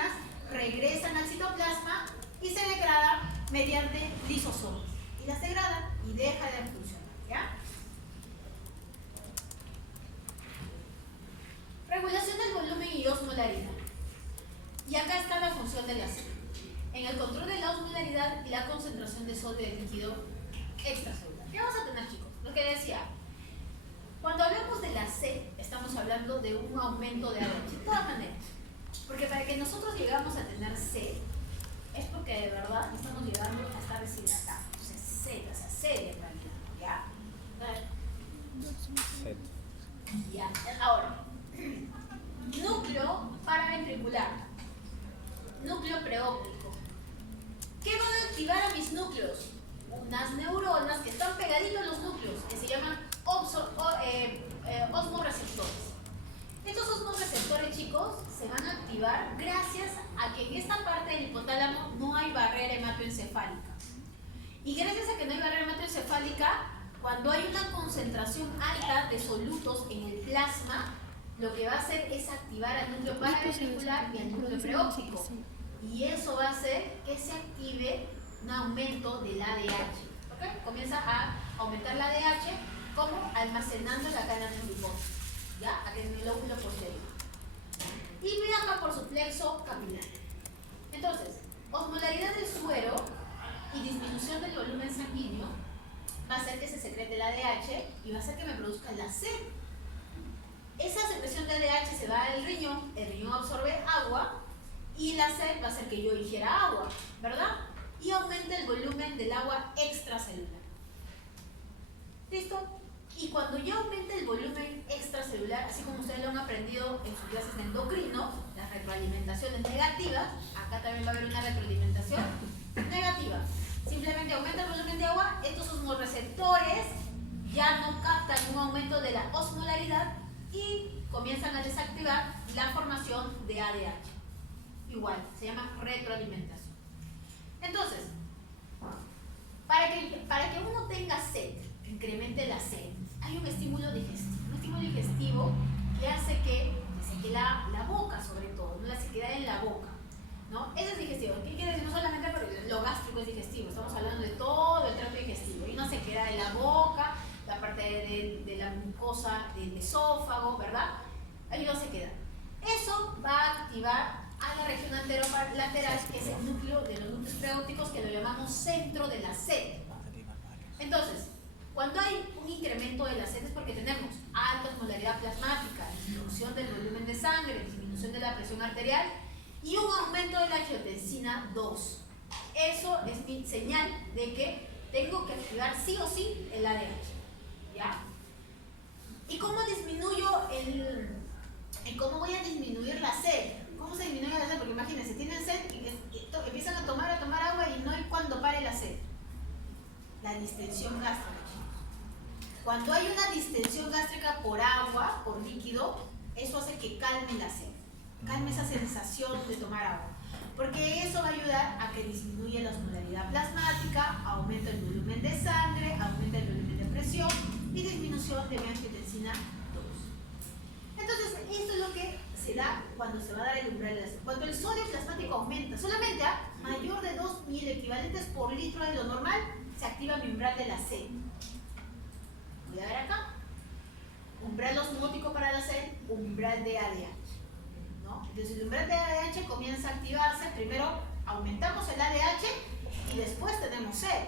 mediante lisosomas y las degrada y deja de funcionar, ¿ya? Regulación del volumen y osmolaridad. Y acá está la función de la sed. En el control de la osmolaridad y la concentración de sodio del líquido extracelular. ¿Qué vamos a tener, chicos? Lo que decía. Cuando hablamos de la sed, estamos hablando de un aumento de ADH. De todas maneras. Porque para que nosotros llegamos a tener sed, es porque de verdad estamos llegando a estar deshidratados. O sea, sed en realidad. ¿Ya? Ya. Ahora, núcleo paraventricular, núcleo preóptico. ¿Qué van a activar a mis núcleos? Unas neuronas que están pegaditos a los núcleos, que se llaman osmoreceptores. Estos osmoreceptores, chicos, se van a activar gracias a que en esta parte del hipotálamo no hay barrera hematoencefálica. Y gracias a que no hay barrera hematoencefálica, cuando hay una concentración alta de solutos en el plasma, lo que va a hacer es activar al núcleo paraventricular y al núcleo preóptico. Y eso va a hacer que se active un aumento del ADH. ¿Okay? Comienza a aumentar el ADH como almacenando la cadena de glucosa, ¿ya? Aquí en el lóbulo posterior. Y mira acá por su plexo capilar. Entonces, osmolaridad del suero y disminución del volumen sanguíneo va a hacer que se secrete el ADH y va a hacer que me produzca la sed. Esa secreción de ADH se va al riñón, el riñón absorbe agua y la sed va a hacer que yo ingiera agua, ¿verdad? Y aumenta el volumen del agua extracelular. ¿Listo? Y cuando ya aumenta el volumen extracelular, así como ustedes lo han aprendido en sus clases de endocrino, las retroalimentaciones negativas, acá también va a haber una retroalimentación negativa. Simplemente aumenta el volumen de agua, estos osmoreceptores ya no captan un aumento de la osmolaridad y comienzan a desactivar la formación de ADH. Igual, se llama retroalimentación. Entonces, para que uno tenga sed, que incremente la sed, hay un estímulo digestivo. Un estímulo digestivo que hace que se seque la boca, sobre todo, no la sequedad en la boca, ¿no? Eso es digestivo. ¿Qué quiere decir? No solamente porque lo gástrico es digestivo, estamos hablando de todo el tracto digestivo. Y una sequedad en la boca, la parte de la mucosa del esófago, ¿verdad? Hay una sequedad. Eso va a activar a la región anterolateral, que es el núcleo de los núcleos preópticos, que lo llamamos centro de la sed. Entonces, cuando hay un incremento de la sed es porque tenemos alta osmolaridad plasmática, disminución del volumen de sangre, disminución de la presión arterial y un aumento de la angiotensina 2. Eso es mi señal de que tengo que activar sí o sí el ADH. ¿Ya? ¿Y cómo disminuyo cómo voy a disminuir la sed? ¿Cómo se disminuye la sed? Porque imagínense, tienen sed y empiezan a tomar agua y no hay cuando pare la sed. La distensión gástrica. Cuando hay una distensión gástrica por agua, por líquido, eso hace que calme la sed. Calme esa sensación de tomar agua. Porque eso va a ayudar a que disminuya la osmolaridad plasmática, aumenta el volumen de sangre, aumenta el volumen de presión y disminución de mi angiotensina 2. Entonces, esto es lo que se da cuando se va a dar el umbral de la sed. Cuando el sodio plasmático aumenta solamente a mayor de 2.000 equivalentes por litro de lo normal, se activa mi umbral de la sed. Voy a ver acá. Umbral osmótico para la sed, umbral de ADH. ¿No? Entonces el umbral de ADH comienza a activarse. Primero aumentamos el ADH y después tenemos sed.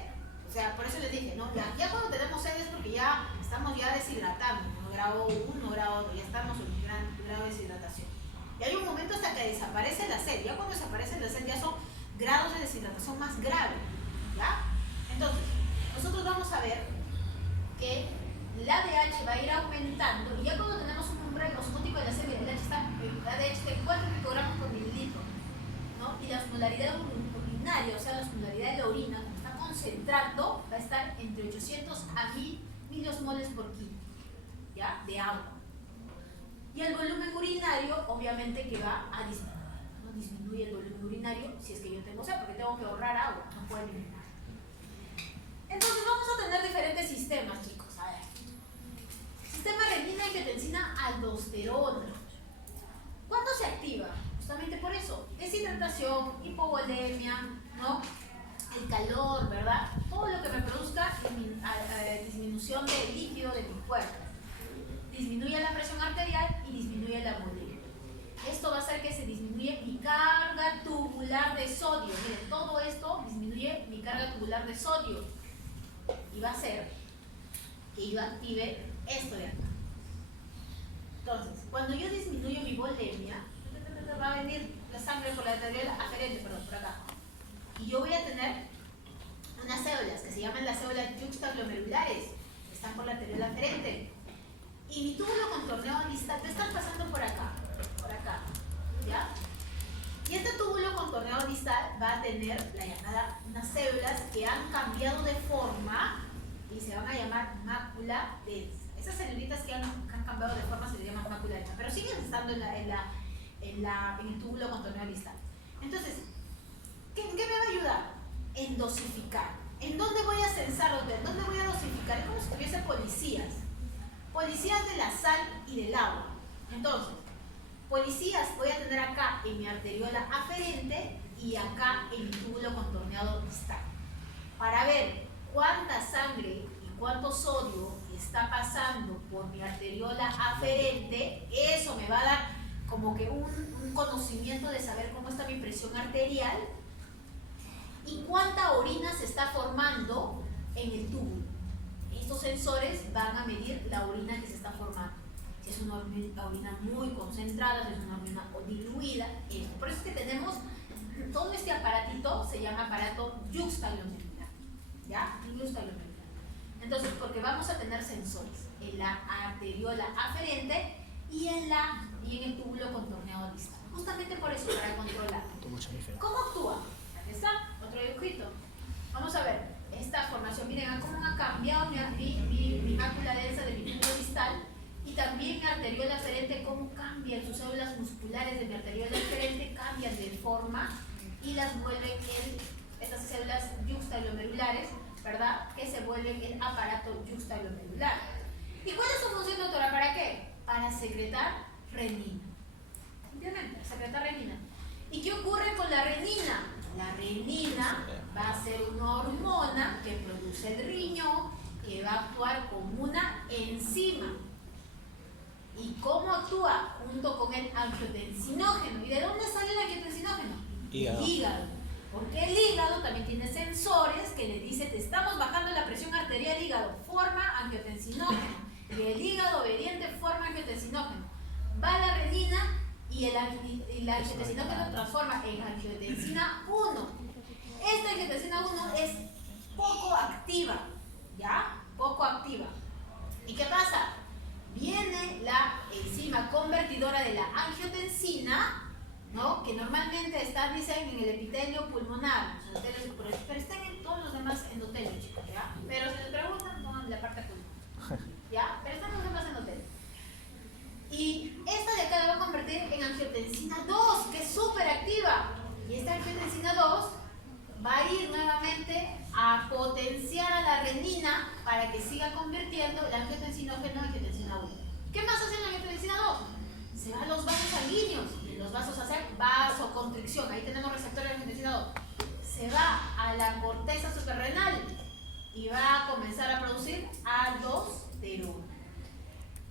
O sea, por eso les dije, ¿no? Ya cuando tenemos sed es porque ya estamos deshidratando, ¿no? Grado 1, grado 2, ya estamos en un gran grado de deshidratación. Y hay un momento hasta que desaparece la sed. Ya cuando desaparece la sed ya son grados de deshidratación más graves. ¿Ya? Entonces, nosotros vamos a ver que el ADH va a ir aumentando y ya cuando tenemos un umbral osmótico de la sed, el ADH está en 4 microgramos por mililitro, ¿no? Y la osmolaridad urinaria, o sea, la osmolaridad de la orina, como está concentrando, va a estar entre 800 a 1000 miliosmoles por kilo, ¿ya? De agua. Y el volumen urinario, obviamente, que va a disminuir, ¿no? Disminuye el volumen urinario si es que yo tengo sed, porque tengo que ahorrar agua, no puedo eliminar. Entonces vamos a tener diferentes sistemas, chicos. A ver. Sistema renina, angiotensina, aldosterona. ¿Cuándo se activa? Justamente por eso. Deshidratación, hipovolemia, ¿no? el calor, ¿verdad? Todo lo que me produzca disminución del líquido de mi cuerpo. Disminuye la presión arterial y disminuye la hemoglobina. Esto va a hacer que se disminuye mi carga tubular de sodio. Miren, todo esto disminuye mi carga tubular de sodio. Y va a hacer que yo active esto de acá. Entonces, cuando yo disminuyo mi volemia, va a venir la sangre por la arteria aferente, perdón, por acá. Y yo voy a tener unas células que se llaman las células yuxtaglomerulares, que están por la arteria aferente. Y mi túbulo contorneado distal va a estar pasando por acá, ¿ya? Y este túbulo contorneado distal va a tener la llamada, unas células que han cambiado de forma y se van a llamar mácula densa. Esas celulitas que han cambiado de forma se les llama mácula densa, pero siguen estando en el túbulo contorneado distal. Entonces, ¿qué me va a ayudar? En dosificar. ¿En dónde voy a censar? ¿Dónde voy a dosificar? Es como si tuviese policías. Policías de la sal y del agua. Entonces, policías voy a tener acá en mi arteriola aferente y acá en mi túbulo contorneado distal. Para ver cuánta sangre y cuánto sodio está pasando por mi arteriola aferente, eso me va a dar como que un conocimiento de saber cómo está mi presión arterial y cuánta orina se está formando en el túbulo. Estos sensores van a medir la orina que se está formando. Si es una orina muy concentrada, si es una orina diluida. Por eso es que tenemos todo este aparatito, se llama aparato yuxtaglomerular. ¿Ya? Yuxtaglomerular. Entonces, porque vamos a tener sensores en la arteriola aferente y en el túbulo contorneado distal. Justamente por eso, para controlar. ¿Cómo actúa? Aquí está, otro dibujito. Vamos a ver esta formación. Miren cómo ha cambiado mi mácula densa de mi túbulo distal y también mi arteriola aferente, cómo cambian sus células musculares de mi arteriola aferente, cambian de forma y las vuelven estas células yuxtaglomerulares, ¿verdad? Que se vuelven el aparato yuxtaglomerular. ¿Y cuál es su función, doctora? ¿Para qué? Para secretar renina. ¿Entienden? Secretar renina. ¿Y qué ocurre con la renina? La renina va a ser una hormona que produce el riñón, que va a actuar como una enzima. ¿Y cómo actúa? Junto con el angiotensinógeno. ¿Y de dónde sale el angiotensinógeno? Hígado. El hígado. Porque el hígado también tiene sensores que le dicen, te estamos bajando la presión arterial, hígado, forma angiotensinógeno. Y el hígado obediente forma angiotensinógeno. Va la renina y el angiotensinógeno transforma en angiotensina 1. Esta angiotensina 1 es poco activa, ¿ya? Poco activa. ¿Y qué pasa? Viene la enzima convertidora de la angiotensina, ¿no? Que normalmente está, dicen, en el epitelio pulmonar, pero están en todos los demás endotelios, chicos, ¿ya? Pero si les preguntan, pongan la parte pulmonar, ¿ya? Pero están los demás endotelios. Y esta de acá la va a convertir en angiotensina 2, que es súper activa. Y esta angiotensina 2 va a ir nuevamente a potenciar a la renina para que siga convirtiendo el angiotensinógeno en angiotensina 1. ¿Qué más hace la angiotensina 2? Se va a los vasos sanguíneos y los vasos hacen vasoconstricción. Ahí tenemos receptores de angiotensina 2. Se va a la corteza suprarrenal y va a comenzar a producir aldosterona.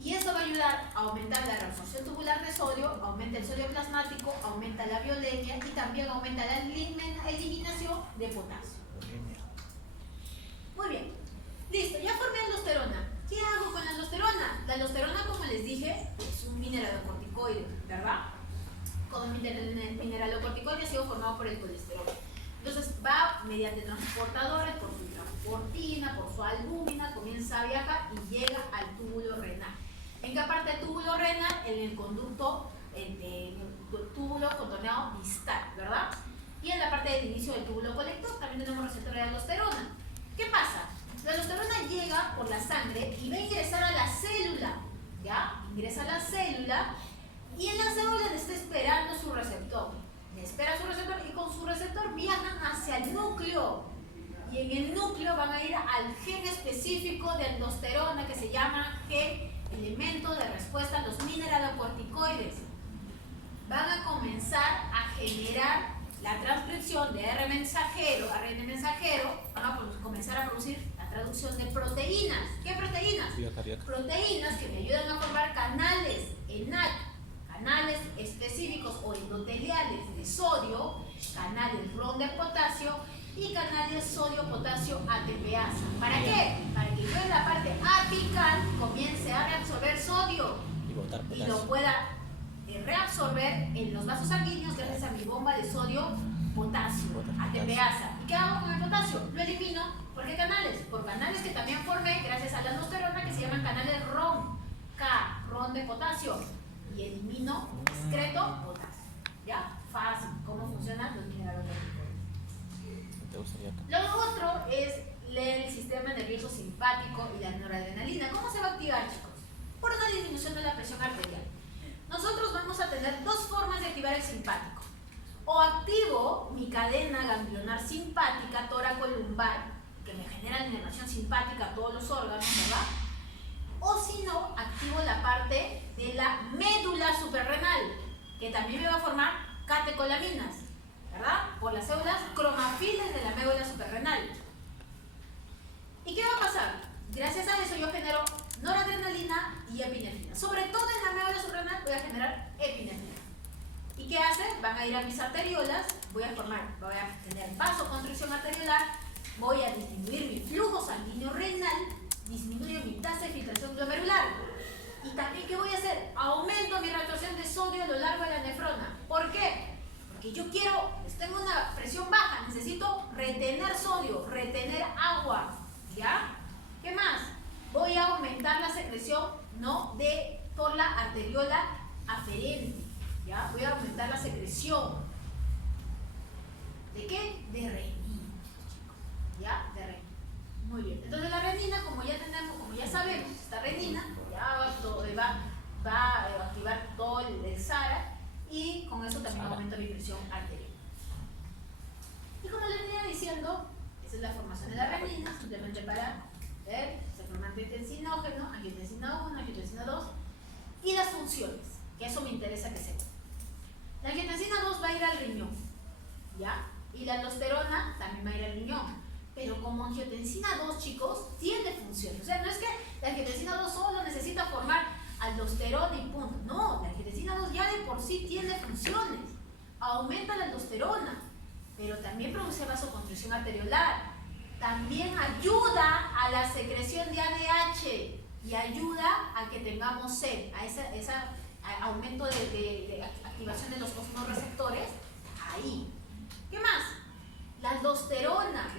Y eso va a ayudar a aumentar la reabsorción tubular de sodio, aumenta el sodio plasmático, aumenta la biolemia y también aumenta la eliminación de potasio. Muy bien. Listo, ya formé aldosterona. ¿Qué hago con la aldosterona? La aldosterona, como les dije, es un mineralocorticoide, ¿verdad? Como mineralocorticoide ha sido formado por el colesterol. Entonces va mediante transportadores, por su transportina, por su albúmina, comienza a viajar y llega al túbulo renal. ¿En qué parte del túbulo renal? En el conducto, en el túbulo contorneado distal, ¿verdad? Y en la parte del inicio del túbulo colector también tenemos receptores de aldosterona. ¿Qué pasa? La aldosterona llega por la sangre y va a ingresar a la célula, ¿ya? Ingresa a la célula y en la célula le está esperando su receptor. Le espera su receptor y con su receptor viajan hacia el núcleo. Y en el núcleo van a ir al gen específico de aldosterona que se llama gen elemento de respuesta a los mineralocorticoides. Van a comenzar a generar la transcripción de ARN mensajero, van a comenzar a producir la traducción de proteínas. ¿Qué proteínas? Proteínas que me ayudan a formar canales ENAC, canales específicos o endoteliales de sodio, canales RON de potasio y canales sodio-potasio ATPasa. ¿Para qué? Para que yo en la parte apical comience a reabsorber sodio y lo pueda reabsorber en los vasos sanguíneos gracias a mi bomba de sodio-potasio, ATPasa. ¿Y qué hago con el potasio? Lo elimino. ¿Por qué canales? Por canales que también formé gracias a la aldosterona que se llaman canales RON, RON de potasio. Y elimino, excreto potasio. ¿Ya? Fácil. ¿Cómo funcionan los minerales? Lo otro es el sistema nervioso simpático y la noradrenalina. ¿Cómo se va a activar, chicos? Por una disminución de la presión arterial. Nosotros vamos a tener dos formas de activar el simpático. O activo mi cadena ganglionar simpática tóraco-lumbar, que me genera inervación simpática a todos los órganos, ¿verdad? O si no, activo la parte de la médula suprarrenal, que también me va a formar catecolaminas, ¿verdad? Por las células cromafiles de la médula suprarrenal. ¿Y qué va a pasar? Gracias a eso yo genero noradrenalina y epinefrina. Sobre todo en la médula suprarrenal voy a generar epinefrina. ¿Y qué hace? Van a ir a mis arteriolas, voy a tener vasoconstricción arteriolar, voy a disminuir mi flujo sanguíneo renal, disminuyo mi tasa de filtración glomerular. Y también, ¿qué voy a hacer? Aumento mi reabsorción de sodio a lo largo de la nefrona. ¿Por qué? Porque yo tengo una presión baja, necesito retener sodio, retener agua, ¿ya? ¿Qué más? Voy a aumentar la secreción, ¿no? por la arteriola aferente, ¿ya? Voy a aumentar la secreción. ¿De qué? De renina, ¿ya? De renina. Muy bien. Entonces la renina, como ya sabemos, esta renina ya va a activar todo el SARA y con eso también aumenta mi presión arterial. Y como les venía diciendo, esa es la formación de la renina, simplemente para ver, se forma angiotensinógeno, angiotensina 1, angiotensina 2 y las funciones, que eso me interesa que sepan. La angiotensina 2 va a ir al riñón, ¿ya? Y la aldosterona también va a ir al riñón. Pero como angiotensina 2, chicos, tiene funciones. O sea, no es que la angiotensina 2 solo necesita formar aldosterona y punto. No, la angiotensina 2 ya de por sí tiene funciones. Aumenta la aldosterona, pero también produce vasoconstricción arteriolar. También ayuda a la secreción de ADH y ayuda a que tengamos sed, a ese aumento de activación de los osmoreceptores. Ahí. ¿Qué más? La aldosterona,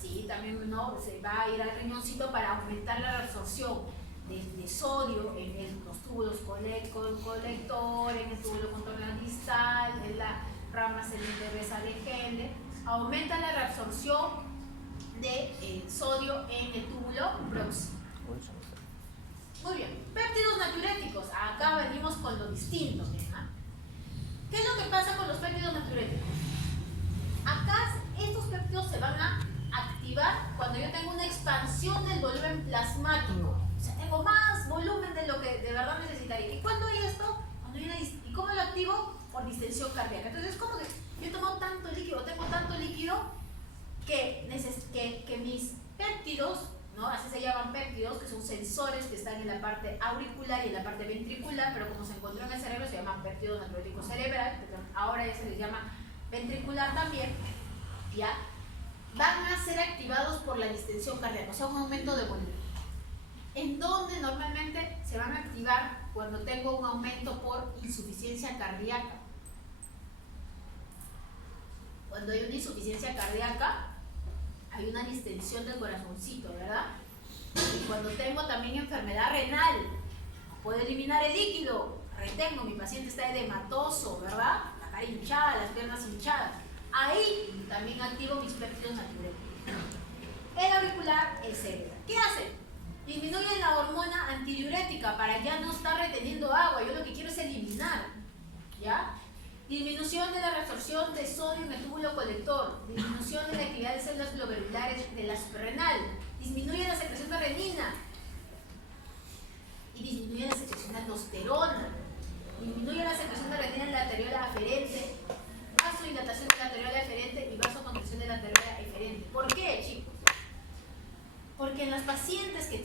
sí, también no, se va a ir al riñoncito para aumentar la reabsorción de sodio en los túbulos colector, en el túbulo contorno distal, en la rama celular de Henle. Aumenta la reabsorción de sodio en el túbulo próximo. Muy bien, péptidos natriuréticos. Acá venimos con lo distinto, ¿verdad? ¿Qué es lo que pasa con los péptidos natriuréticos? Acá estos péptidos se van a activar cuando yo tengo una expansión del volumen plasmático. O sea, tengo más volumen de lo que de verdad necesitaría. ¿Y cuándo hay esto? ¿Y cómo lo activo? Por distensión cardíaca. Entonces es como que yo tomo tanto líquido, tengo tanto líquido que mis péptidos, ¿no? Así se llaman péptidos, que son sensores que están en la parte auricular y en la parte ventricular, pero como se encontró en el cerebro se llaman péptidos natriuréticos cerebral, pero ahora ya se les llama ventricular también, ¿ya? Van a ser activados por la distensión cardíaca, o sea, un aumento de volumen. ¿En dónde normalmente se van a activar? Cuando tengo un aumento por insuficiencia cardíaca. Cuando hay una insuficiencia cardíaca, hay una distensión del corazoncito, ¿verdad? Y cuando tengo también enfermedad renal, no puedo eliminar el líquido, retengo, mi paciente está edematoso, ¿verdad? La cara hinchada, las piernas hinchadas. Ahí también activo mis péptidos natriuréticos. El auricular, el cerebral. ¿Qué hace? Disminuye la hormona antidiurética para ya no estar reteniendo agua. Yo lo que quiero es eliminar, ¿ya? Disminución de la reabsorción de sodio en el túbulo colector. Disminución de la actividad de células glomerulares de la suprarrenal. Disminuye la secreción de renina. Y disminuye la secreción de aldosterona. Disminuye la secreción de renina en la arteriola aferente.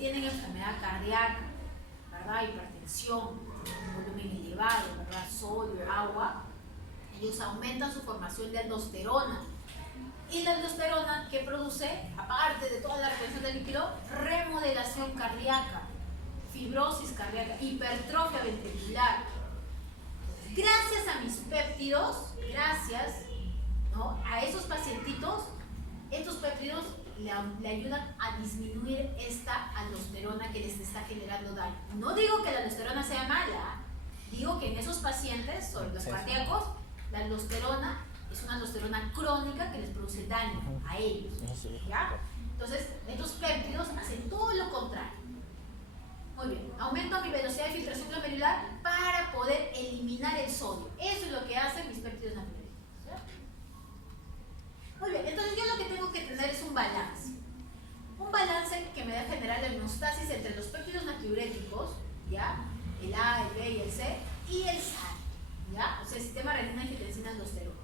tienen enfermedad cardíaca, ¿verdad? Hipertensión, volumen elevado, ¿verdad? Sodio, agua, ellos aumentan su formación de aldosterona. Y la aldosterona, que produce, aparte de toda la retención del líquido, remodelación cardíaca, fibrosis cardíaca, hipertrofia ventricular. Gracias a mis péptidos, gracias, ¿no?, a esos pacientitos, estos péptidos le ayudan a disminuir esta aldosterona que les está generando daño. No digo que la aldosterona sea mala, digo que en esos pacientes, sobre los cardíacos, la aldosterona es una aldosterona crónica que les produce daño a ellos, ¿ya? Entonces, estos péptidos hacen todo lo contrario. Muy bien, aumento mi velocidad de filtración glomerular para poder eliminar el sodio. Eso es lo que hacen mis péptidos natriuréticos, ¿ya? Muy bien, entonces yo lo que tengo que tener es un balance. Un balance que me debe generar la homeostasis entre los péptidos natriuréticos, ¿ya? El A, el B y el C, y el SAR, ¿ya? O sea, el sistema renina, angiotensina, aldosterona.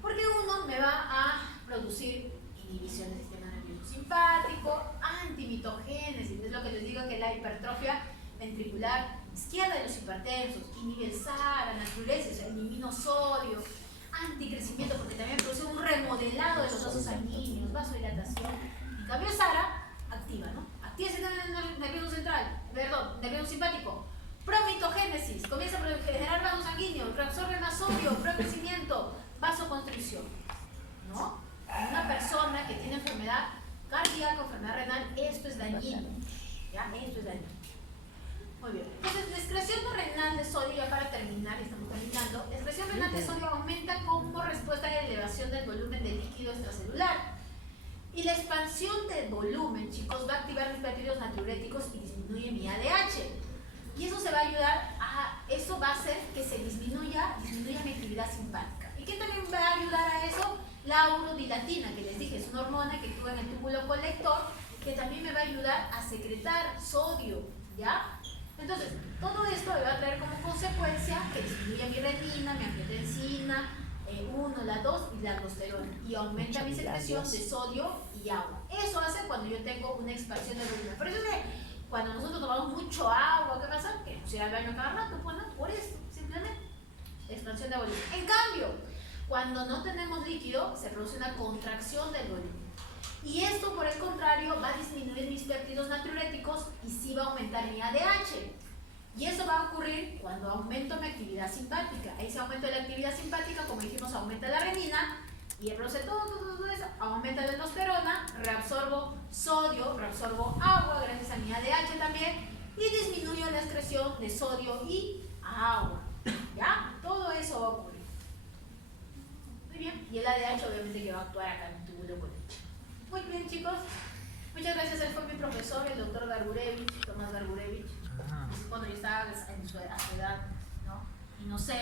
Porque uno me va a producir inhibición del sistema nervioso simpático, antimitogénesis, es lo que les digo, que la hipertrofia ventricular izquierda de los hipertensos, inhibe el SAR, la natriuresis, o sea, elimino sodio, anticrecimiento, porque también produce un remodelado de los vasos sanguíneos, vasodilatación. En cambio, SARA activa, ¿no? Activa el sistema nervioso central, perdón, nervioso simpático. Promitogénesis, comienza a generar vasos sanguíneos, reabsorbe más sodio, procrecimiento, vasoconstricción, ¿no? En una persona que tiene enfermedad cardíaca o enfermedad renal, esto es dañino, ¿ya? Esto es dañino. Muy bien. Entonces, la excreción renal de sodio, ya para terminar, estamos terminando, la excreción renal de sodio aumenta como respuesta a la elevación del volumen de líquido extracelular. Y la expansión del volumen, chicos, va a activar mis péptidos natriuréticos y disminuye mi ADH. Y eso se va a ayudar eso va a hacer que se disminuya mi actividad simpática. ¿Y qué también va a ayudar a eso? La urodilatina, que les dije, es una hormona que actúa en el túbulo colector, que también me va a ayudar a secretar sodio, ¿ya? Entonces, todo esto me va a traer como consecuencia que disminuya mi renina, mi angiotensina, 1, la 2 y la aldosterona, y aumenta mi secreción de sodio y agua. Eso hace cuando yo tengo una expansión de volumen. Por eso es que cuando nosotros tomamos mucho agua, ¿qué pasa? Que nos irá al baño cada rato, pues, ¿no? Por esto, simplemente. Expansión de volumen. En cambio, cuando no tenemos líquido, se produce una contracción del volumen. Y esto, por el contrario, va a disminuir mis péptidos natriuréticos y sí va a aumentar mi ADH. Y eso va a ocurrir cuando aumento mi actividad simpática. Ahí se aumenta la actividad simpática, como dijimos, aumenta la renina, y produce todo eso, aumenta la aldosterona, reabsorbo sodio, reabsorbo agua gracias a mi ADH también, y disminuyo la excreción de sodio y agua, ¿ya? Todo eso va a ocurrir. Muy bien, y el ADH obviamente que va a actuar acá en el túbulo colector. Muy bien, chicos, muchas gracias. Él fue mi profesor, el doctor Gargurevich, Tomás Gargurevich, cuando yo estaba a su edad, ¿no? Y no sé.